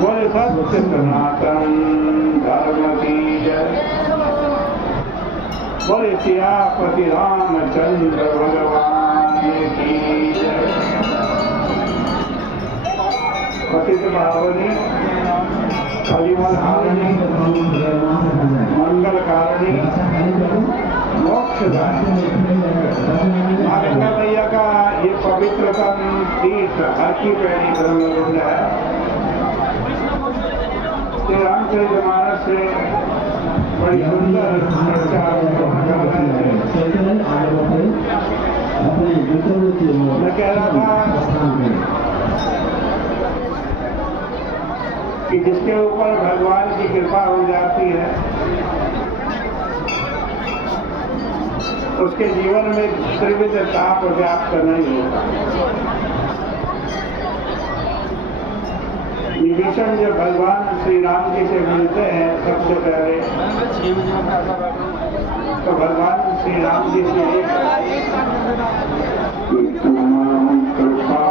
बोले सत्य सनातन धर्म की जय। बोले सियापति रामचंद्र भगवान की जय। पतित पावनी कलिमल हारिणी मंगल कारिणी मोक्षदायिनी माँ गंगा मैया का ये पवित्रतम तीर्थ हर की पैड़ी धर्मकुंड है। श्री रामचरितमानस से बड़ी सुंदर चर्चा मैं कह रहा था कि जिसके ऊपर भगवान की कृपा हो जाती है उसके जीवन में त्रिविध ताप व्याप्त नहीं होता। विभीषण जब भगवान श्री राम जी से मिलते हैं सबसे पहले तो भगवान श्री राम जी से कृपा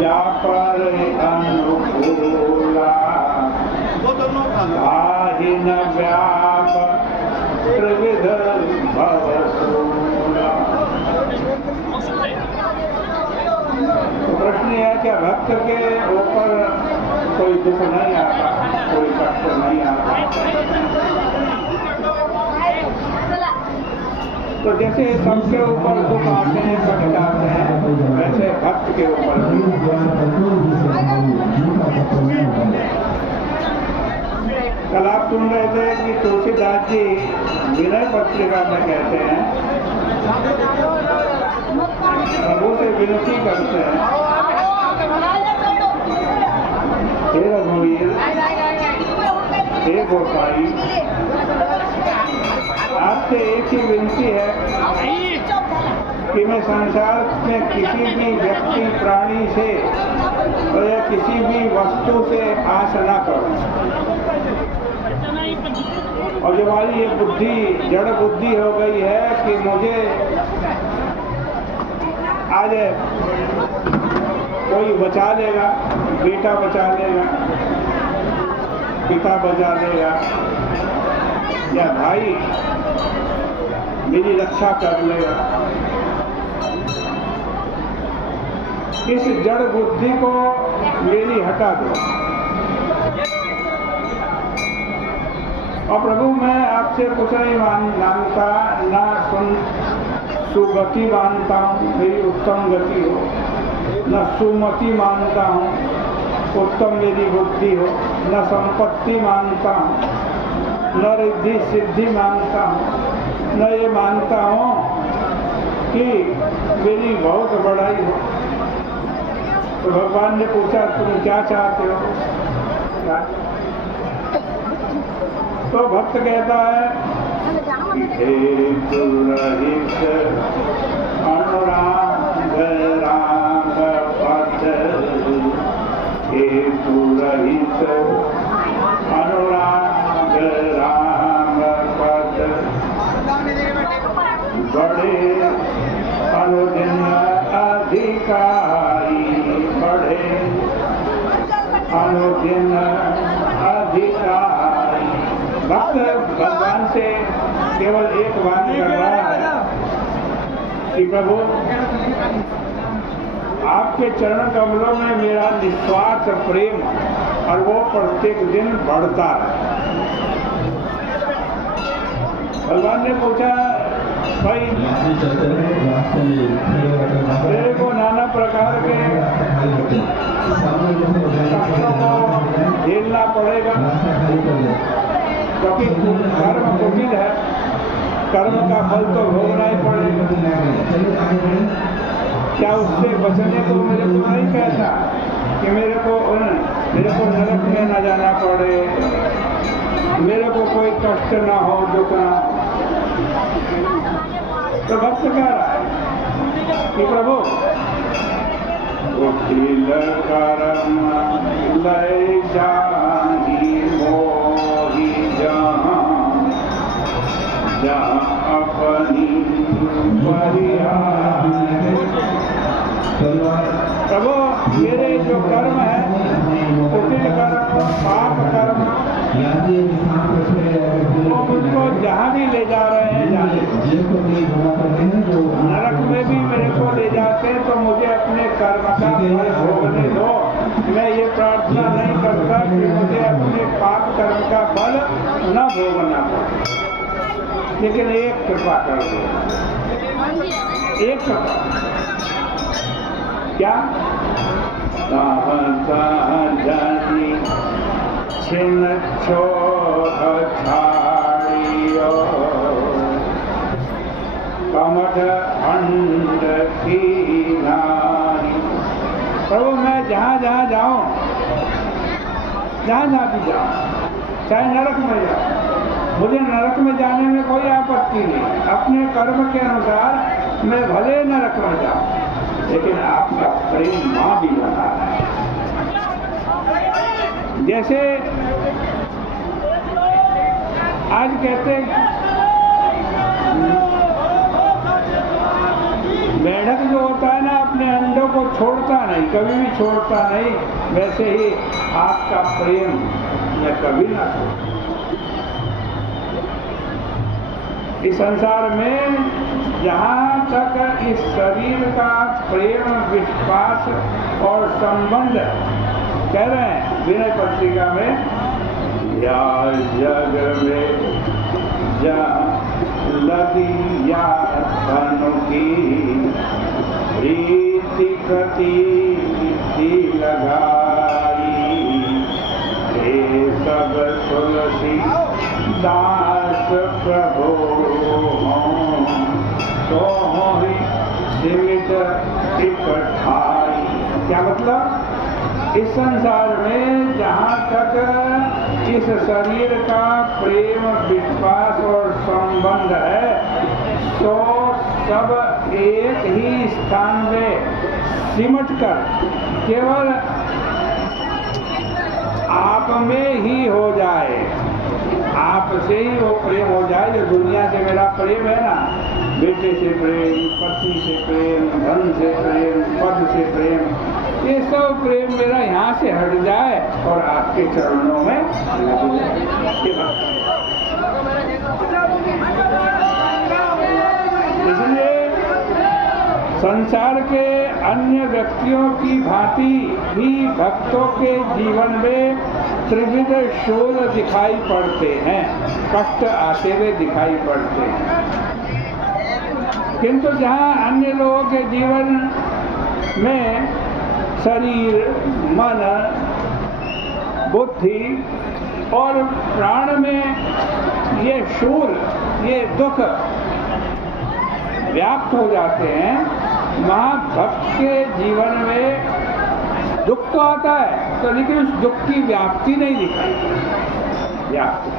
जा पर अनुकूला आहि न व्याप त्रिविध भवसूला। तो प्रश्न यह है क्या भक्त के ऊपर कोई दुख नहीं आता, कोई कष्ट नहीं आता? तो जैसे सबके ऊपर दुख आते हैं कष्ट आते हैं वैसे भक्त के ऊपर कल आप सुन रहे थे कि तुलसीदास जी विनय पत्रिका में कहते हैं प्रभु से विनती करते हैं हे रघुवीर हे गोसाई आपसे एक ही विनती है कि मैं संसार में किसी भी व्यक्ति प्राणी से या किसी भी वस्तु से आस न करूं और जो हमारी ये बुद्धि जड़ बुद्धि हो गई है कि मुझे आज कोई बचा लेगा, बेटा बचा लेगा, पिता बचा लेगा या भाई मेरी रक्षा कर लेगा, इस जड़ बुद्धि को मेरी हटा दो। और प्रभु मैं आपसे कुछ नहीं मानता, ना सुगति मानता हूँ मेरी उत्तम गति हो, न सुमति मानता हूँ उत्तम मेरी बुद्धि हो, न संपत्ति मानता हूँ, न रिद्धि सिद्धि मानता हूँ, न ये मानता हूँ कि मेरी बहुत बड़ाई हो। तो भगवान ने पूछा तुम क्या चाहते हो? तो भक्त कहता है हे तुरहित अनुराग राग पद, हे तुरहित अनुराग राग पद, बड़े अनुदिन अधिकारी, बड़े अनुदिन अधिकारी। भक्त भगवान से केवल एक बात कर रहा है कि प्रभु आपके चरण कमलों में मेरा निस्वार्थ प्रेम और वो प्रत्येक दिन बढ़ता है। भगवान ने पूछा भाई तेरे को नाना प्रकार के कष्टों को झेलना पड़ेगा क्योंकि कर्म कुटिल है, कर्म का फल तो भोगना ही पड़ेगा। क्या उससे बचने को मेरे को नहीं कहता कि मेरे को नरक में न जाना पड़े, मेरे को कोई कष्ट ना हो, दुख ना हो। तो भक्त कह रहा है कि प्रभु कुटिल कर्म लय जाहि मोहि जहाँ अपनी परिहारी नरक में भी मेरे को ले जाते तो मुझे अपने कर्म का फल भोगने दो। मैं ये प्रार्थना नहीं करता कि मुझे अपने पाप कर्म का फल न भोगना पड़े, लेकिन एक कृपा कर दो, एक कृपा। क्या? जानी छिन छोह छाड़ियो कमठ अंड की नारी। प्रभु मैं जहाँ जहाँ जाऊँ, जहाँ जहाँ भी जाऊँ, चाहे नरक में जाऊँ, मुझे नरक में जाने में कोई आपत्ति नहीं। अपने कर्म के अनुसार मैं भले नरक में जाऊँ, लेकिन आपका प्रेम माँ भी बना है। जैसे आज कहते मेढक जो होता है ना, अपने अंडों को छोड़ता नहीं, कभी भी छोड़ता नहीं, वैसे ही आपका प्रेम मैं कभी ना छोड़ूं। इस संसार में जहाँ तक इस शरीर का प्रेम, विश्वास और संबंध कह रहे हैं विनय पत्रिका में, या जग में जहाँ लगी या धनु की प्रीति प्रतीति लगाई, हे सब तुलसी दास प्रभु हों, तो ही सीमित इकट्ठाई। क्या मतलब? इस संसार में जहाँ तक इस शरीर का प्रेम, विश्वास और संबंध है, तो सब एक ही स्थान में सिमट कर केवल आप में ही हो जाए, आपसे ही वो प्रेम हो जाए। जो दुनिया से मेरा प्रेम है ना, बेटे से प्रेम, पत्नी से प्रेम, धन से प्रेम, पद से प्रेम, ये सब प्रेम मेरा यहाँ से हट जाए और आपके चरणों में लग जाए। इसलिए संसार के अन्य व्यक्तियों की भांति ही भक्तों के जीवन में त्रिविध शोध दिखाई पड़ते हैं, कष्ट आते हुए दिखाई पड़ते हैं। किंतु जहाँ अन्य लोगों के जीवन में शरीर, मन, बुद्धि और प्राण में ये शूर, ये दुख व्याप्त हो जाते हैं, वहाँ भक्त के जीवन में दुख तो आता है, तो लेकिन उस दुख की व्याप्ति नहीं दिखाई, व्याप्ति।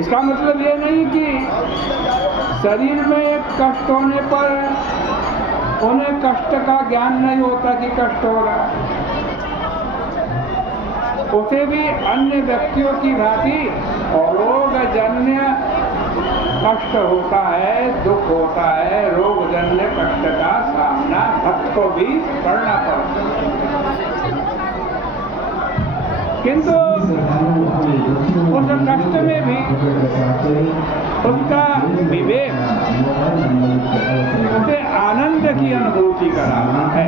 इसका मतलब ये नहीं कि शरीर में एक कष्ट होने पर उन्हें कष्ट का ज्ञान नहीं होता कि कष्ट हो रहा है। उसे भी अन्य व्यक्तियों की भांति रोगजन्य कष्ट होता है, दुख होता है, रोगजन्य कष्ट का सामना भक्त को भी करना पड़ता है। किंतु उस कष्ट में भी उसका विवेक उसे आनंद की अनुभूति कराना है।